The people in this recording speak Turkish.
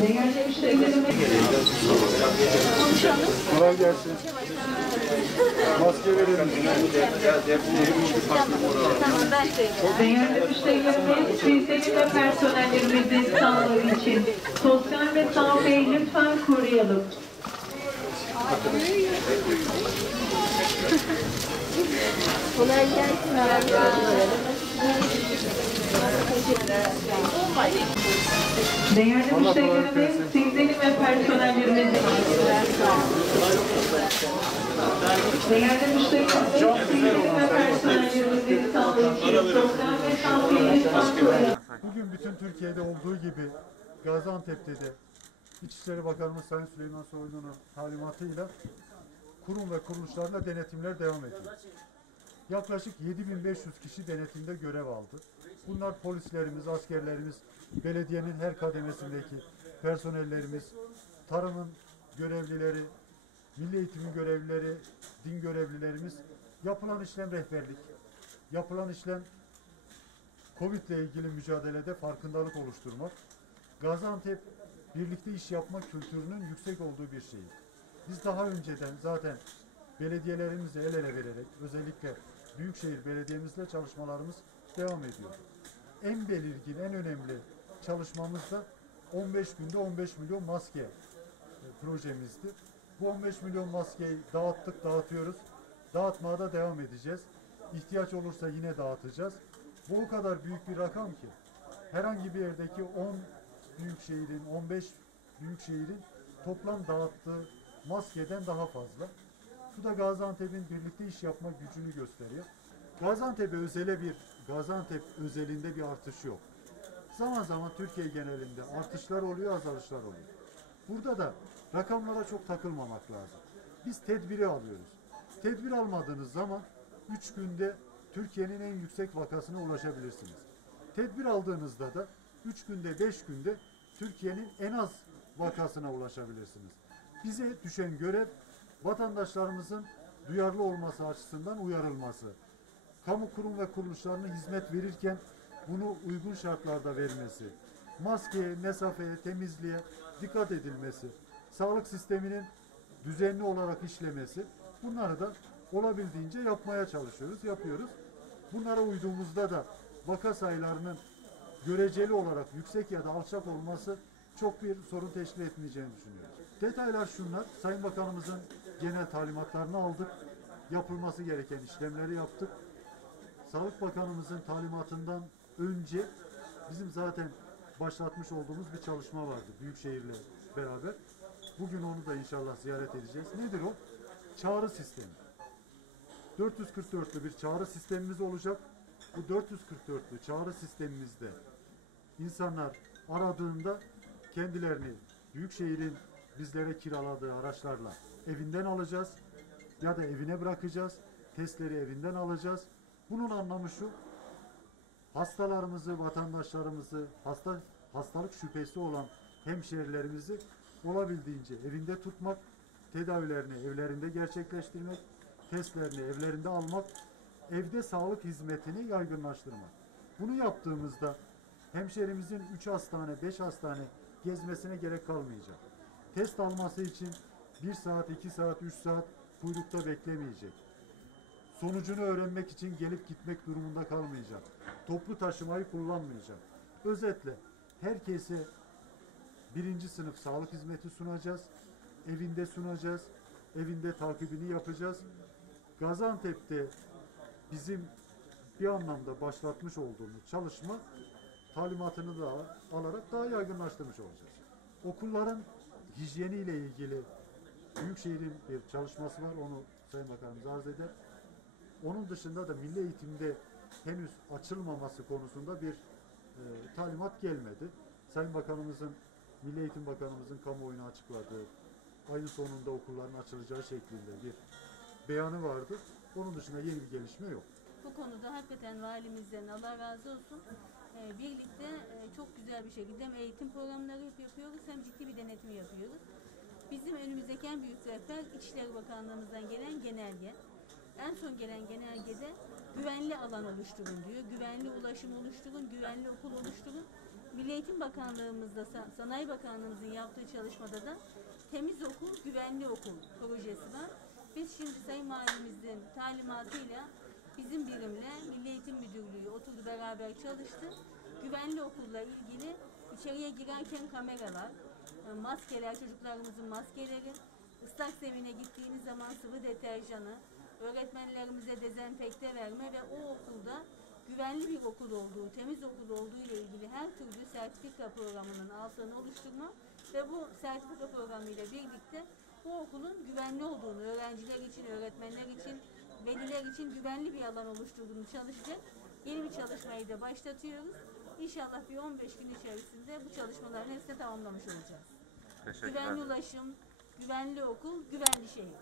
Değerli müşterilerime kolay gelsin. Maske verelim. Değerli müşterilerimiz, sizlerin ve personellerimizin sağlığı için sosyal mesafeyi lütfen koruyalım. Kolay gelsin. Değerli müşterilerimiz, sizlerin ve personellerimizin Değerli müşterilerimiz, sizlerin ve personellerimizin sağlığı için sosyal mesafeyi lütfen koruyalım. Bugün bütün Türkiye'de olduğu gibi Gaziantep'te de İçişleri Bakanımız Sayın Süleyman Soylu'nun talimatıyla kurum ve kuruluşlarla denetimler devam ediyor. Yaklaşık 7500 kişi denetimde görev aldı. Bunlar polislerimiz, askerlerimiz, belediyenin her kademesindeki personellerimiz, tarımın görevlileri, milli eğitimin görevlileri, din görevlilerimiz. Yapılan işlem rehberlik, yapılan işlem Covid ile ilgili mücadelede farkındalık oluşturmak. Gaziantep birlikte iş yapma kültürünün yüksek olduğu bir şehir. Biz daha önceden zaten belediyelerimizle el ele vererek, özellikle Büyükşehir Belediye'mizle çalışmalarımız devam ediyor. En belirgin, en önemli çalışmamız da 15 günde 15 milyon maske projemizdi. Bu 15 milyon maskeyi dağıttık, dağıtıyoruz. Dağıtmaya da devam edeceğiz. İhtiyaç olursa yine dağıtacağız. Bu o kadar büyük bir rakam ki herhangi bir yerdeki 10 büyükşehirin, 15 büyükşehirin toplam dağıttığı maskeden daha fazla. Bu da Gaziantep'in birlikte iş yapma gücünü gösteriyor. Gaziantep özelinde bir artış yok. Zaman zaman Türkiye genelinde artışlar oluyor, azalışlar oluyor. Burada da rakamlara çok takılmamak lazım. Biz tedbiri alıyoruz. Tedbir almadığınız zaman 3 günde Türkiye'nin en yüksek vakasına ulaşabilirsiniz. Tedbir aldığınızda da 3 günde, 5 günde Türkiye'nin en az vakasına ulaşabilirsiniz. Bize düşen görev vatandaşlarımızın duyarlı olması açısından uyarılması. Kamu kurum ve kuruluşlarına hizmet verirken bunu uygun şartlarda vermesi. Maskeye, mesafeye, temizliğe dikkat edilmesi. Sağlık sisteminin düzenli olarak işlemesi. Bunları da olabildiğince yapmaya çalışıyoruz, yapıyoruz. Bunlara uyduğumuzda da vaka sayılarının göreceli olarak yüksek ya da alçak olması çok bir sorun teşkil etmeyeceğini düşünüyoruz. Detaylar şunlar. Sayın Bakanımızın genel talimatlarını aldık. Yapılması gereken işlemleri yaptık. Sağlık Bakanımızın talimatından önce bizim zaten başlatmış olduğumuz bir çalışma vardı Büyükşehir'le beraber. Bugün onu da inşallah ziyaret edeceğiz. Nedir o? Çağrı sistemi. 444'lü bir çağrı sistemimiz olacak. Bu 444'lü çağrı sistemimizde insanlar aradığında kendilerini Büyükşehir'in bizlere kiraladığı araçlarla evinden alacağız ya da evine bırakacağız. Testleri evinden alacağız. Bunun anlamı şu: hastalarımızı, vatandaşlarımızı, hastalık şüphesi olan hemşehrilerimizi olabildiğince evinde tutmak, tedavilerini evlerinde gerçekleştirmek, testlerini evlerinde almak, evde sağlık hizmetini yaygınlaştırmak. Bunu yaptığımızda hemşehrimizin 3 hastane, 5 hastane gezmesine gerek kalmayacak. Test alması için 1 saat, 2 saat, 3 saat kuyrukta beklemeyecek. Sonucunu öğrenmek için gelip gitmek durumunda kalmayacak. Toplu taşımayı kullanmayacak. Özetle herkese 1. sınıf sağlık hizmeti sunacağız. Evinde sunacağız. Evinde takibini yapacağız. Gaziantep'te bizim bir anlamda başlatmış olduğumuz çalışma talimatını da alarak daha yaygınlaştırmış olacağız. Okulların hijyeniyle ilgili Büyükşehir'in bir çalışması var. Onu Sayın Bakanımız arz eder. Onun dışında da milli eğitimde henüz açılmaması konusunda bir talimat gelmedi. Sayın Bakanımızın, Milli Eğitim Bakanımızın kamuoyuna açıkladığı ayın sonunda okulların açılacağı şeklinde bir beyanı vardı. Onun dışında yeni bir gelişme yok. Bu konuda hakikaten valimizden Allah razı olsun. Birlikte çok güzel bir şekilde hem eğitim programları yapıyoruz hem ciddi bir denetim yapıyoruz. Bizim önümüzdeki en büyük rehber İçişleri Bakanlığımızdan gelen genelge. En son gelen genelgede güvenli alan oluşturun diyor. Güvenli ulaşım oluşturun, güvenli okul oluşturun. Milli Eğitim Bakanlığımızda, Sanayi Bakanlığımızın yaptığı çalışmada da temiz okul, güvenli okul projesi var. Biz şimdi Sayın Valimizin talimatıyla bizim birimle Milli Eğitim Müdürlüğü oturdu, beraber çalıştı. Güvenli okulla ilgili içeriye girerken kameralar, maskeler, çocuklarımızın maskeleri, ıslak zemine gittiğiniz zaman sıvı deterjanı, öğretmenlerimize dezenfekte verme ve o okulda güvenli bir okul olduğu, temiz okul olduğu ile ilgili her türlü sertifika programının altını oluşturma ve bu sertifika programıyla birlikte bu okulun güvenli olduğunu, öğrenciler için, öğretmenler için, veliler için güvenli bir alan oluşturduğunu çalışacak. Yeni bir çalışmayı da başlatıyoruz. İnşallah bir 15 gün içerisinde bu çalışmaların hepsini tamamlamış olacağız. Güvenli ulaşım, güvenli okul, güvenli şehir.